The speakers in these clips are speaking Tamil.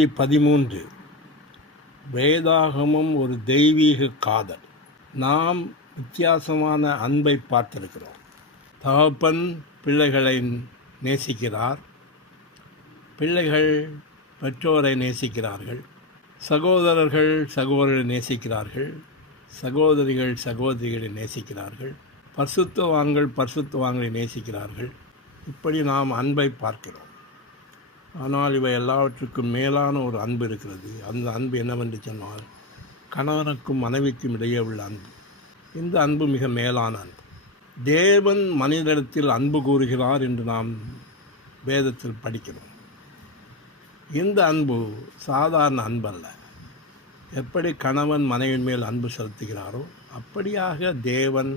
செய்தி 13. வேதாகமம் ஒரு தெய்வீக காதல். நாம் வித்தியாசமான அன்பை பார்த்திருக்கிறோம். தகப்பன் பிள்ளைகளை நேசிக்கிறார், பிள்ளைகள் பெற்றோரை நேசிக்கிறார்கள், சகோதரர்கள் சகோதரரை நேசிக்கிறார்கள், சகோதரிகள் சகோதரிகளை நேசிக்கிறார்கள், பரிசுத்தவான்களை நேசிக்கிறார்கள். இப்படி நாம் அன்பை பார்க்கிறோம். ஆனால் இவை எல்லாவற்றுக்கும் மேலான ஒரு அன்பு இருக்கிறது. அந்த அன்பு என்னவென்று சொன்னால் கணவனுக்கும் மனைவிக்கும் இடையே உள்ள அன்பு. இந்த அன்பு மிக மேலான அன்பு. தேவன் மனிதனிடத்தில் அன்பு கூறுகிறார் என்று நாம் வேதத்தில் படிக்கிறோம். இந்த அன்பு சாதாரண அன்பல்ல. எப்படி கணவன் மனைவின் மேல் அன்பு செலுத்துகிறாரோ அப்படியாக தேவன்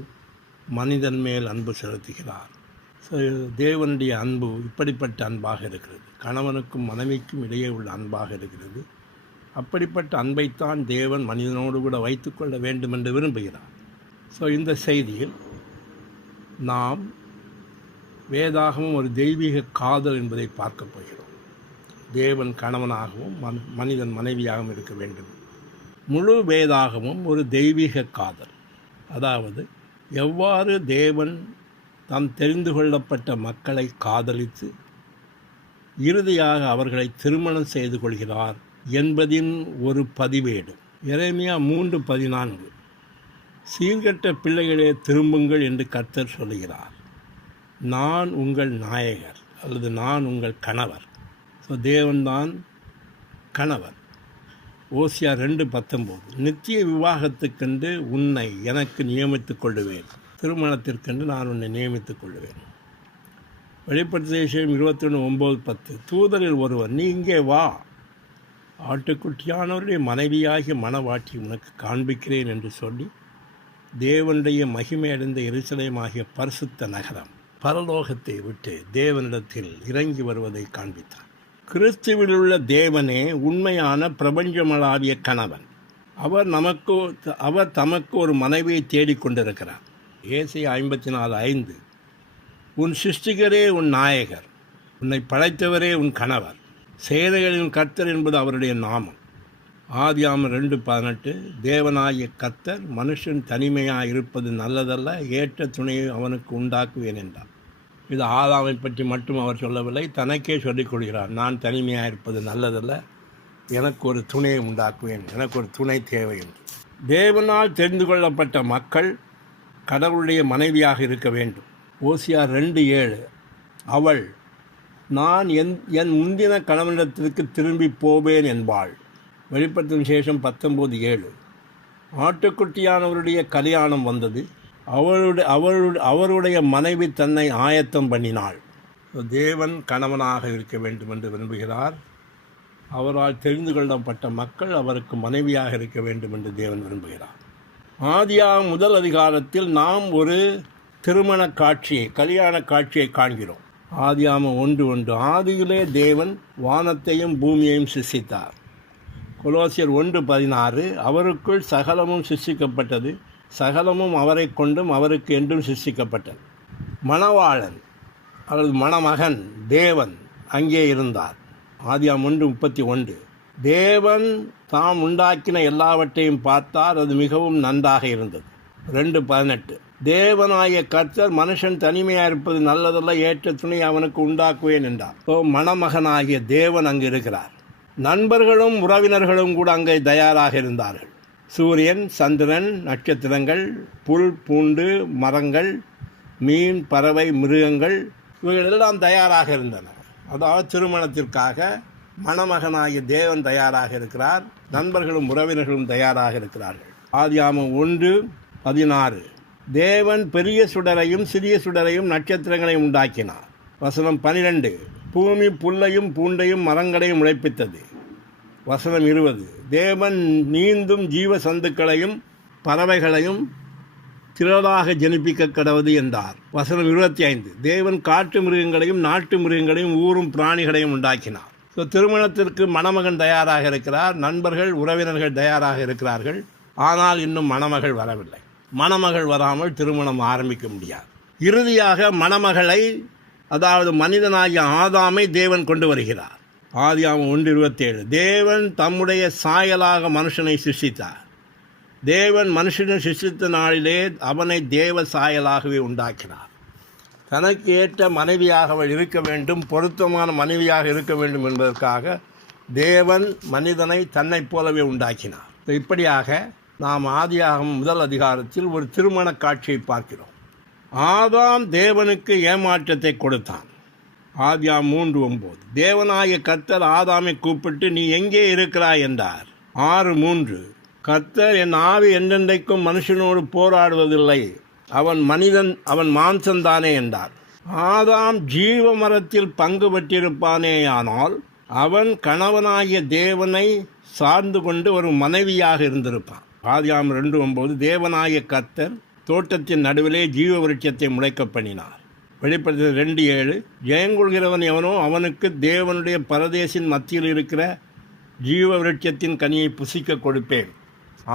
மனிதன் மேல் அன்பு செலுத்துகிறார். தேவனுடைய அன்பு இப்படிப்பட்ட அன்பாக இருக்கிறது. கணவனுக்கும் மனைவிக்கும் இடையே உள்ள அன்பாக இருக்கிறது. அப்படிப்பட்ட அன்பைத்தான் தேவன் மனிதனோடு கூட வைத்துக்கொள்ள வேண்டும் என்று விரும்புகிறார். இந்த செய்தியில் நாம் வேதாகமும் ஒரு தெய்வீக காதல் என்பதை பார்க்க போகிறோம். தேவன் கணவனாகவும் மனிதன் மனைவியாகவும் இருக்க வேண்டும். முழு வேதாகமும் ஒரு தெய்வீக காதல். அதாவது எவ்வாறு தேவன் தாம் தெரிந்து கொள்ளப்பட்ட மக்களை காதலித்து இறுதியாக அவர்களை திருமணம் செய்து கொள்கிறார் என்பதின் ஒரு பதிவேடு. எரேமியா 3:14 சீர்கெட்ட பிள்ளைகளே திரும்புங்கள் என்று கர்த்தர் சொல்கிறார். நான் உங்கள் நாயகர் அல்லது நான் உங்கள் கணவர். தேவன்தான் கணவர். ஓசியா 2:19 நித்திய விவாகத்துக்கென்று உன்னை எனக்கு நியமித்துக் கொள்ளுவேன், திருமணத்திற்கென்று நான் உன்னை நியமித்துக் கொள்வேன். வெளிப்படுத்திய விஷயம் 21:9-10 தூதரில் ஒருவர், நீ இங்கே வா, ஆட்டுக்குட்டியானவருடைய மனைவியாகிய மணவாட்டி உனக்கு காண்பிக்கிறேன் என்று சொல்லி தேவனுடைய மகிமையடைந்த எருசலேமாகிய பரிசுத்த நகரம் பரலோகத்தை விட்டு தேவனிடத்தில் இறங்கி வருவதை காண்பித்தார். கிறிஸ்துவில் உள்ள தேவனே உண்மையான பிரபஞ்சமளாவிய கணவன். அவர் தமக்கு ஒரு மனைவியை தேடிக்கொண்டிருக்கிறார். ஏசாயா 54:5 உன் சிருஷ்டிகரே உன் நாயகர், உன்னை படைத்தவரே உன் கணவர், சேனைகளின் கர்த்தர் என்பது அவருடைய நாமம். ஆதியாகமம் 2:18 தேவனாகிய கர்த்தர் மனுஷன் தனிமையாக இருப்பது நல்லதல்ல, ஏற்ற துணையை அவனுக்கு உண்டாக்குவேன் என்றார். இது ஆதாமை பற்றி மட்டும் அவர் சொல்லவில்லை, தனக்கே சொல்லிக் கொள்கிறார். நான் தனிமையாக இருப்பது நல்லதல்ல, எனக்கு ஒரு துணையை உண்டாக்குவேன், எனக்கு ஒரு துணை தேவை என்று. தேவனால் தெரிந்து கொள்ளப்பட்ட மக்கள் கடவுளுடைய மனைவியாக இருக்க வேண்டும். ஓசியா 2:7 அவள் நான் என் முந்தின கணவனிடத்திற்கு திரும்பி போவேன் என்பாள். வெளிப்படுத்தும் விசேஷம் 19:7 ஆட்டுக்குட்டியானவருடைய கல்யாணம் வந்தது, அவருடைய மனைவி தன்னை ஆயத்தம் பண்ணினாள். தேவன் கணவனாக இருக்க வேண்டும் என்று விரும்புகிறார். அவரால் தெரிந்து கொள்ளப்பட்ட மக்கள் அவருக்கு மனைவியாக இருக்க வேண்டும் என்று தேவன் விரும்புகிறார். ஆதியாகமம் 1 அதிகாரத்தில் நாம் ஒரு திருமண காட்சியை, கல்யாண காட்சியை காண்கிறோம். ஆதியாகமம் 1:1 ஆதியிலே தேவன் வானத்தையும் பூமியையும் சிருஷ்டித்தார். கொலோசியர் 1:16 அவருக்குள் சகலமும் சிருஷ்டிக்கப்பட்டது, சகலமும் அவரை கொண்டும் அவருக்கு என்றும் சிருஷ்டிக்கப்பட்டது. மணவாளன் அல்லது மணமகன் தேவன் அங்கே இருந்தார். ஆதியாகமம் 1:31 தேவன் தாம் உண்டாக்கின எல்லாவற்றையும் பார்த்தார், அது மிகவும் நன்றாக இருந்தது. 2:18 தேவனாய கர்த்தர் மனுஷன் தனிமையாக இருப்பது நல்லதல்ல, ஏற்ற துணை அவனுக்கு உண்டாக்குவேன் என்றார். மணமகனாகிய தேவன் அங்கு இருக்கிறார். நண்பர்களும் உறவினர்களும் கூட அங்கே தயாராக இருந்தார்கள். சூரியன், சந்திரன், நட்சத்திரங்கள், புல் பூண்டு, மரங்கள், மீன், பறவை, மிருகங்கள் இவைகளெல்லாம் தயாராக இருந்தன. அதாவது திருமணத்திற்காக மணமகனாகிய தேவன் தயாராக இருக்கிறார். நண்பர்களும் உறவினர்களும் தயாராக இருக்கிறார்கள். ஆதியாகமம் 1:16 தேவன் பெரிய சுடரையும் சிறிய சுடரையும் நட்சத்திரங்களையும் உண்டாக்கினார். வசனம் 12 பூமி புல்லையும் பூண்டையும் மரங்களையும் உழைப்பித்தது. வசனம் 20 தேவன் நீந்தும் ஜீவ சந்துக்களையும் பறவைகளையும் திரளாக ஜனிப்பிக்க கடவுது என்றார். வசனம் 25 தேவன் காட்டு மிருகங்களையும் நாட்டு மிருகங்களையும் ஊரும் பிராணிகளையும் உண்டாக்கினார். திருமணத்திற்கு மணமகன் தயாராக இருக்கிறார், நண்பர்கள் உறவினர்கள் தயாராக இருக்கிறார்கள். ஆனால் இன்னும் மணமகள் வரவில்லை. மணமகள் வராமல் திருமணம் ஆரம்பிக்க முடியாது. இறுதியாக மணமகளை, அதாவது மனிதனாகிய ஆதாமை தேவன் கொண்டு வருகிறார். ஆதியாகமம் 1:27. தேவன் தம்முடைய சாயலாக மனுஷனை சிருஷ்டித்தார். தேவன் மனுஷனை சிருஷ்டித்த நாளிலே அவனை தேவ சாயலாகவே உண்டாக்கினார். தனக்கு ஏற்ற மனைவியாக அவள் இருக்க வேண்டும், பொருத்தமான மனைவியாக இருக்க வேண்டும் என்பதற்காக தேவன் மனிதனை தன்னைப் போலவே உண்டாக்கினார். இப்படியாக நாம் ஆதியாகமம் 1 அதிகாரத்தில் ஒரு திருமண காட்சியை பார்க்கிறோம். ஆதாம் தேவனுக்கு ஏமாற்றத்தை கொடுத்தான். ஆதியாகமம் 3:9. தேவனாகிய கர்த்தர் ஆதாமை கூப்பிட்டு, நீ எங்கே இருக்கிறாய் என்றார். 6:3. கர்த்தர், என் ஆவி என்றென்றைக்கும் மனுஷனோடு போராடுவதில்லை, அவன் மாம்சந்தானே என்றார். ஆதாம் ஜீவ மரத்தில் பங்கு பெற்றிருப்பானேயானால் அவன் கணவனாகிய தேவனை சார்ந்து கொண்டு ஒரு மனைவியாக இருந்திருப்பான். ஆதியாகமம் 2:9. தேவனாகிய கர்த்தர் தோட்டத்தின் நடுவிலே ஜீவ விருட்சத்தை முளைக்க பண்ணினார். வெளிப்படுத்தல் 2:7. ஜெயங்கொள்கிறவன் எவனோ அவனுக்கு தேவனுடைய பரதேசின் மத்தியில் இருக்கிற ஜீவ விருட்சத்தின் கனியை புசிக்க கொடுப்பேன்.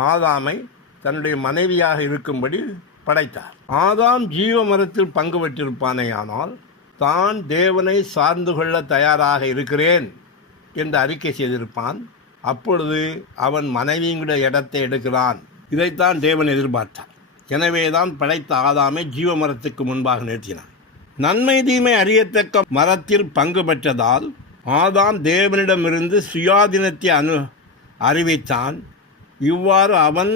ஆதாமை தன்னுடைய மனைவியாக இருக்கும்படி படைத்தார். ஆதாம் ஜீவ மரத்தில் பங்கு பெற்றிருப்பானேயானால் தான் தேவனை சார்ந்து கொள்ள தயாராக இருக்கிறேன் என்று அறிக்கை செய்திருப்பான். அப்பொழுது அவன் மனைவியுடைய இடத்தை எடுக்கிறான். இதைத்தான் தேவன் எதிர்பார்த்தார். எனவே தான் படைத்த ஆதாமை ஜீவ மரத்துக்கு முன்பாக நிறுத்தினான். நன்மை தீமை அறியத்தக்க மரத்தில் பங்கு பெற்றதால் ஆதாம் தேவனிடமிருந்து சுயாதீனத்தை அறிவித்தான். இவ்வாறு அவன்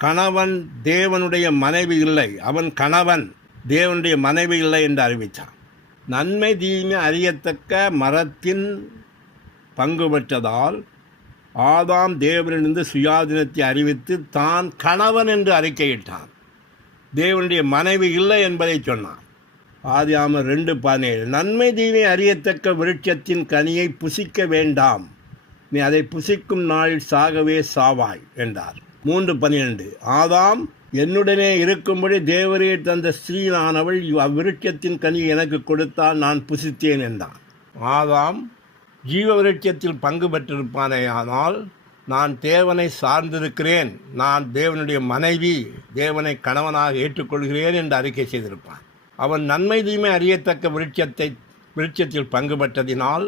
கணவன் தேவனுடைய மனைவி இல்லை, அவன் கணவன் தேவனுடைய மனைவி இல்லை என்று அறிவித்தான். நன்மை தீமை அறியத்தக்க மரத்தின் பங்கு பெற்றதால் ஆதாம் தேவனிலிருந்து சுயாதீனத்தை அறிவித்து தான் கணவன் என்று அறிக்கையிட்டான். தேவனுடைய மனைவி இல்லை என்பதை சொன்னான். ஆதியாகமம் 2:17. நன்மை தீமை அறியத்தக்க விருட்சத்தின் கனியை புசிக்க வேண்டாம், நீ அதை புசிக்கும் நாளில் சாகவே சாவாய் என்றார். 3:12. ஆதாம், என்னுடனே இருக்கும்படி தேவரீர் தந்த ஸ்திரீயானவள் அவ்விருட்சத்தின் கனியை எனக்கு கொடுத்தால் நான் புசித்தேன் என்றான். ஆதாம் ஜீவ விருட்சத்தில் பங்கு பெற்றிருப்பானேயானால் நான் தேவனை சார்ந்திருக்கிறேன், நான் தேவனுடைய மனைவி, தேவனை கணவனாக ஏற்றுக்கொள்கிறேன் என்று அறிக்கை செய்திருப்பான். அவன் நன்மை தீமை அறியத்தக்க விருட்சத்தில் பங்கு பெற்றதினால்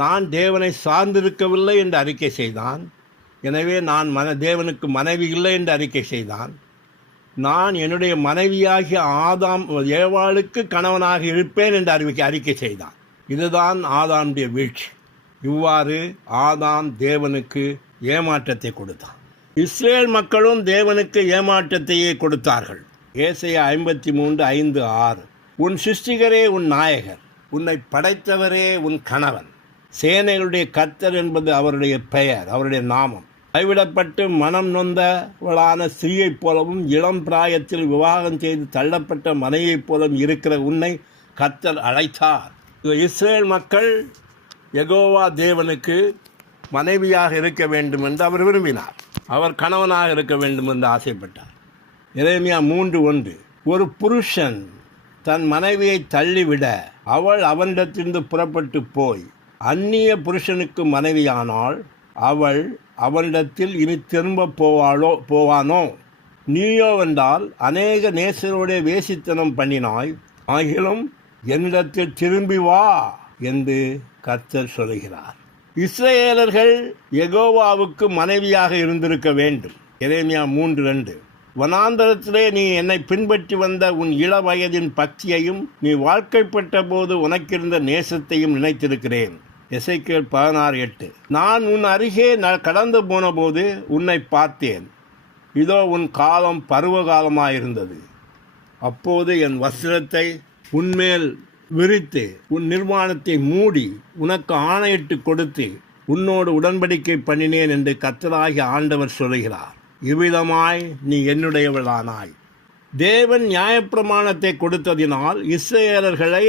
நான் தேவனை சார்ந்திருக்கவில்லை என்று அறிக்கை செய்தான். எனவே நான் தேவனுக்கு மனைவி இல்லை என்று அறிக்கை செய்தான். நான் என்னுடைய மனைவியாகிய ஏவாளுக்கு கணவனாக இருப்பேன் என்று அறிக்கை செய்தான். இதுதான் ஆதாமுடைய வீழ்ச்சி. இவ்வாறு ஆதாம் தேவனுக்கு ஏமாற்றத்தை கொடுத்தான். இஸ்ரேல் மக்களும் தேவனுக்கு ஏமாற்றத்தையே கொடுத்தார்கள். ஏசாயா 53:5-6. உன் சிருஷ்டிகரே உன் நாயகர், உன்னை படைத்தவரே உன் கணவன், சேனைகளுடைய கர்த்தர் என்பது அவருடைய பெயர், அவருடைய நாமம். கைவிடப்பட்டு மனம் நொந்தவளான ஸ்திரீயைப் போலவும் இளம் பிராயத்தில் விவாகம் செய்து தள்ளப்பட்ட மனைவியைப் போலவும் இருக்கிற உன்னை கர்த்தர் அழைத்தார். இஸ்ரேல் மக்கள் யெகோவா தேவனுக்கு மனைவியாக இருக்க வேண்டும் என்று அவர் விரும்பினார். அவர் கணவனாக இருக்க வேண்டும் என்று ஆசைப்பட்டார். எரேமியா 3:1. ஒரு புருஷன் தன் மனைவியை தள்ளிவிட அவள் அவனிடத்திலிருந்து புறப்பட்டு போய் அந்நிய புருஷனுக்கு மனைவியானால் அவள் அவனிடத்தில் இனி திரும்ப போவானோ? நீயோ வென்றால் அநேக நேசரோடைய வேசித்தனம் பண்ணினாய், ஆகிலும் என்னிடத்தில் திரும்பி வா என்று கர்த்தர் சொல்கிறார். இஸ்ரவேலர்கள் யெகோவாவுக்கு மனைவியாக இருந்திருக்க வேண்டும். எரேமியா 3:2. வனாந்தரத்திலே நீ என்னை பின்பற்றி வந்த உன் இள வயதின் பக்தியையும் நீ வாழ்க்கைப்பட்ட போது உனக்கிருந்த நேசத்தையும் நினைத்திருக்கிறேன். எசேக்கியேல் 16:8. நான் உன் அருகே கடந்து போன போது உன்னை பார்த்தேன், இதோ உன் காலம் பருவ காலமாயிருந்தது. அப்போது என் வஸ்திரத்தை உன்மேல் விரித்து உன் நிர்வாணத்தை மூடி உனக்கு ஆணையிட்டு கொடுத்து உன்னோடு உடன்படிக்கை பண்ணினேன் என்று கர்த்தராகிய ஆண்டவர் சொல்கிறார். இவ்விதமாய் நீ என்னுடையவளானாய். தேவன் நியாயப்பிரமாணத்தை கொடுத்ததினால் இஸ்ரவேலர்களை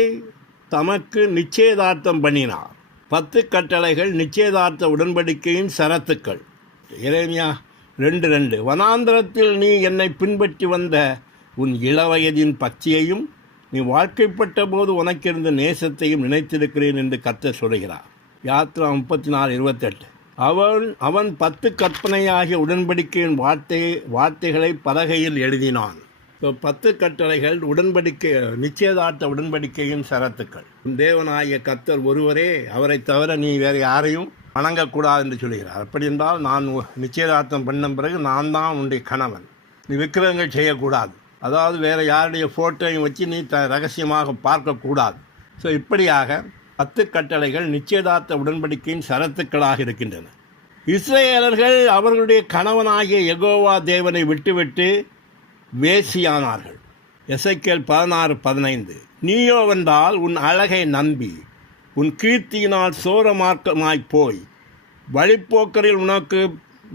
தமக்கு நிச்சயதார்த்தம் பண்ணினார். 10 கட்டளைகள் நிச்சயதார்த்த உடன்படிக்கையின் சரத்துக்கள். எரேமியா 2:2. வனாந்தரத்தில் நீ என்னை பின்பற்றி வந்த உன் இளவயதின் பக்தியையும் நீ வாழ்க்கைப்பட்ட போது உனக்கிருந்த நேசத்தையும் நினைத்திருக்கிறேன் என்று கர்த்தர் சொல்கிறார். யாத்ரா 34:28. அவன் 10 கற்பனையாகிய உடன்படிக்கையின் வார்த்தைகளை பலகையில் எழுதினான். ஸோ 10 கட்டளைகள் உடன்படிக்கை, நிச்சயதார்த்த உடன்படிக்கையின் சரத்துக்கள். தேவனாகிய கர்த்தர் ஒருவரே, அவரை தவிர நீ வேறு யாரையும் வணங்கக்கூடாது என்று சொல்கிறார். அப்படி என்றால் நான் நிச்சயதார்த்தம் பண்ண பிறகு நான் தான் உன்னுடைய கணவன், நீ விக்கிரகங்கள் செய்யக்கூடாது, அதாவது வேறு யாருடைய ஃபோட்டோவையும் வச்சு நீ ரகசியமாக பார்க்கக்கூடாது. ஸோ இப்படியாக 10 கட்டளைகள் நிச்சயதார்த்த உடன்படிக்கையின் சரத்துக்களாக இருக்கின்றன. இஸ்ரவேலர்கள் அவர்களுடைய கணவனாகிய யெகோவா தேவனை விட்டுவிட்டு வேசியானார்கள். எசேக்கியேல் 16:15. நீயோ வென்றால் உன் அழகை நம்பி உன் கீர்த்தியினால் சோரமார்க்கமாய் போய் வழிப்போக்கரில் உனக்கு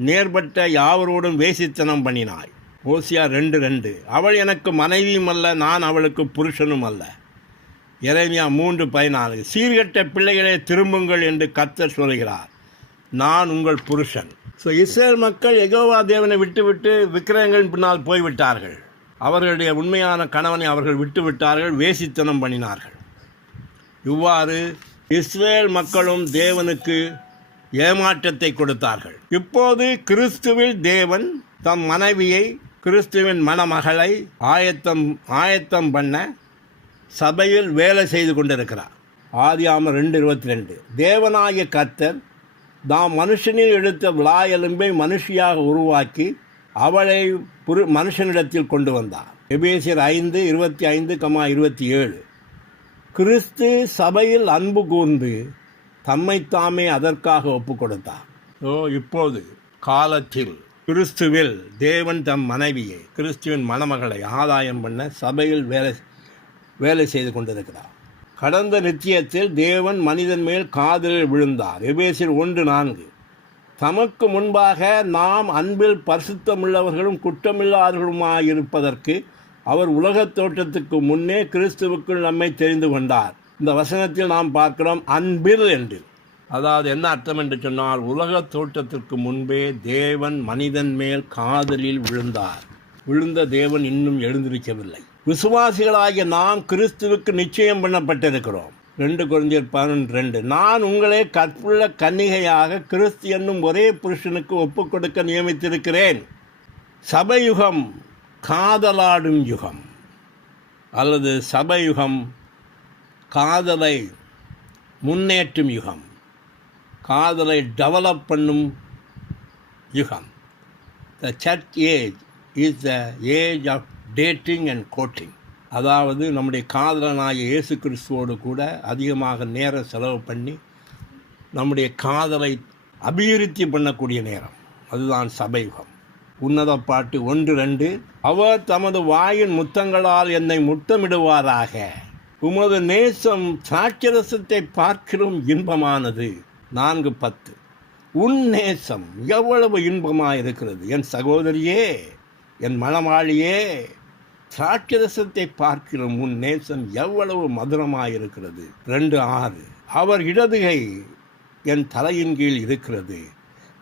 நேர்பட்ட யாவரோடும் வேசித்தனம் பண்ணினாய். ஓசியா 2:2. அவள் எனக்கு மனைவியும் அல்ல, நான் அவளுக்கு புருஷனும் அல்ல. எரேமியா 3:14. சீர்கெட்ட பிள்ளைகளே திரும்புங்கள் என்று கர்த்தர் சொல்கிறார், நான் உங்கள் புருஷன். ஸோ இஸ்ரேல் மக்கள் யெகோவா தேவனை விட்டுவிட்டு விக்கிரகங்களின் பின்னால் போய்விட்டார்கள். அவர்களுடைய உண்மையான கணவனை அவர்கள் விட்டுவிட்டார்கள், வேசித்தனம் பண்ணினார்கள். இவ்வாறு இஸ்ரேல் மக்களும் தேவனுக்கு ஏமாற்றத்தை கொடுத்தார்கள். இப்போது கிறிஸ்துவில் தேவன் தம் மனைவியை, கிறிஸ்துவின் மணமகளை ஆயத்தம் பண்ண சபையில் வேலை செய்து கொண்டிருக்கிறார். ஆதியாகமம் 2:22. தேவனாகிய கர்த்தர் தாம் மனுஷனில் எடுத்த விலா எலும்பை மனுஷியாக உருவாக்கி அவளை மனுஷனிடத்தில் கொண்டு வந்தார். எபேசியர் 5:25-27. கிறிஸ்து சபையில் அன்பு கூர்ந்து தம்மைத்தாமே அதற்காக ஒப்பு கொடுத்தார். இப்போது காலத்தில் கிறிஸ்துவில் தேவன் தம் மனைவியை, கிறிஸ்துவின் மணமகளை ஆதாயம் பண்ண சபையில் வேலை செய்து கொண்டிருக்கிறார். கடந்த நித்தியத்தில் தேவன் மனிதன் மேல் காதலில் விழுந்தார். எபேசியர் 1:4. தமக்கு முன்பாக நாம் அன்பில் பரிசுத்தமுள்ளவர்களும் குற்றமில்லாதவர்களுமாயிருப்பதற்கு அவர் உலகத் தோற்றத்துக்கு முன்னே கிறிஸ்துவுக்குள் நம்மை தெரிந்து கொண்டார். இந்த வசனத்தில் நாம் பார்க்கிறோம் அன்பில் என்று. அதாவது என்ன அர்த்தம் என்று சொன்னால், உலகத் தோற்றத்திற்கு முன்பே தேவன் மனிதன் மேல் காதலில் விழுந்தார். விழுந்த தேவன் இன்னும் எழுந்திருக்கவில்லை. விசுவாசிகளாகிய நாம் கிறிஸ்துவுக்கு நிச்சயம் பண்ணப்பட்டிருக்கிறோம். 2 கொரிந்தியர் 11:2. நான் உங்களை கற்புள்ள கன்னிகையாக கிறிஸ்து என்னும் ஒரே புருஷனுக்கு ஒப்புக் கொடுக்க நியமித்திருக்கிறேன். சபையுகம் காதலாடும் யுகம், அல்லது சபையுகம் காதலை முன்னேற்றும் யுகம், காதலை டெவலப் பண்ணும் யுகம். The church age is the age of dating and courting. அதாவது நம்முடைய காதலனாகிய இயேசு கிறிஸ்துவோடு கூட அதிகமாக நேரம் செலவு பண்ணி நம்முடைய காதலை அபிவிருத்தி பண்ணக்கூடிய நேரம், அதுதான் சபையுகம். உன்னத பாட்டு 1:2. அவர் தமது வாயின் முத்தங்களால் என்னை முத்தமிடுவாராக, உமது நேசம் திராட்சரசத்தை பார்க்கிறோம் இன்பமானது. 4:10. உன் நேசம் எவ்வளவு இன்பமாயிருக்கிறது என் சகோதரியே, என் மணமாளியே, திராட்சரசத்தை பார்க்கிறோம் உன் நேசம் எவ்வளவு மதுரமாயிருக்கிறது. 2:6. அவர் இடதுகை என் தலையின் கீழ் இருக்கிறது,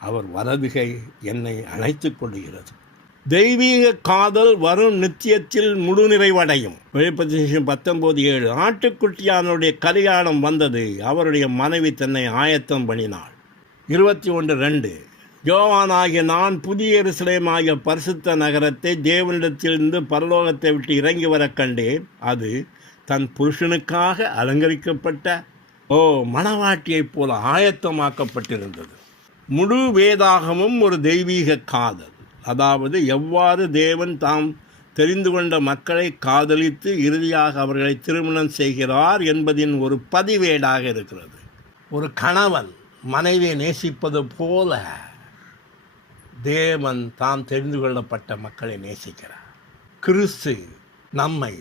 அவர் வலதுகை என்னை அணைத்துக் கொள்கிறது. தெய்வீக காதல் வரும் நித்தியத்தில் முழு நிறைவடையும். வெளிப்படுத்தின 19:7. ஆட்டுக்குட்டியானுடைய கல்யாணம் வந்தது, அவருடைய மனைவி தன்னை ஆயத்தம் பண்ணினாள். 21:2. யோவானாகிய நான் புதிய எருசலேமாகிய பரிசுத்த நகரத்தை தேவனிடத்திலிருந்து பரலோகத்தை விட்டு இறங்கி வர கண்டேன். அது தன் புருஷனுக்காக அலங்கரிக்கப்பட்ட மணவாட்டியைப் போல ஆயத்தமாக்கப்பட்டிருந்தது. முழு வேதாகமும் ஒரு தெய்வீக காதல், அதாவது எவ்வாறு தேவன் தாம் தெரிந்து கொண்ட மக்களை காதலித்து இறுதியாக அவர்களை திருமணம் செய்கிறார் என்பதின் ஒரு பதிவேடாக இருக்கிறது. ஒரு கணவன் மனைவியை நேசிப்பது போல தேவன் தாம் தெரிந்து கொள்ளப்பட்ட மக்களை நேசிக்கிறார். கிறிஸ்து நம்மை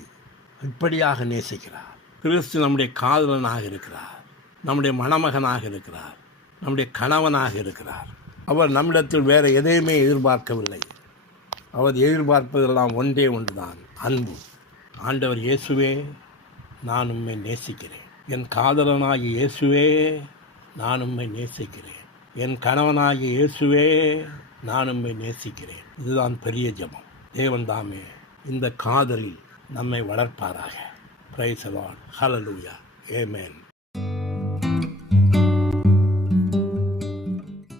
இப்படியாக நேசிக்கிறார். கிறிஸ்து நம்முடைய காதலனாக இருக்கிறார், நம்முடைய மணமகனாக இருக்கிறார், நம்முடைய கணவனாக இருக்கிறார். அவர் நம்மிடத்தில் வேறு எதையுமே எதிர்பார்க்கவில்லை. அவர் எதிர்பார்ப்பதெல்லாம் ஒன்றே ஒன்றுதான், அன்பு. ஆண்டவர் இயேசுவே, நான் உம்மை நேசிக்கிறேன். என் காதலனாகிய இயேசுவே, நான் உம்மை நேசிக்கிறேன். என் கணவனாகிய இயேசுவே, நான் உம்மை நேசிக்கிறேன். இதுதான் பெரிய ஜெபம். தேவன் தாமே இந்த காதலில் நம்மை வளர்ப்பாராக. Praise the Lord. Hallelujah. Amen.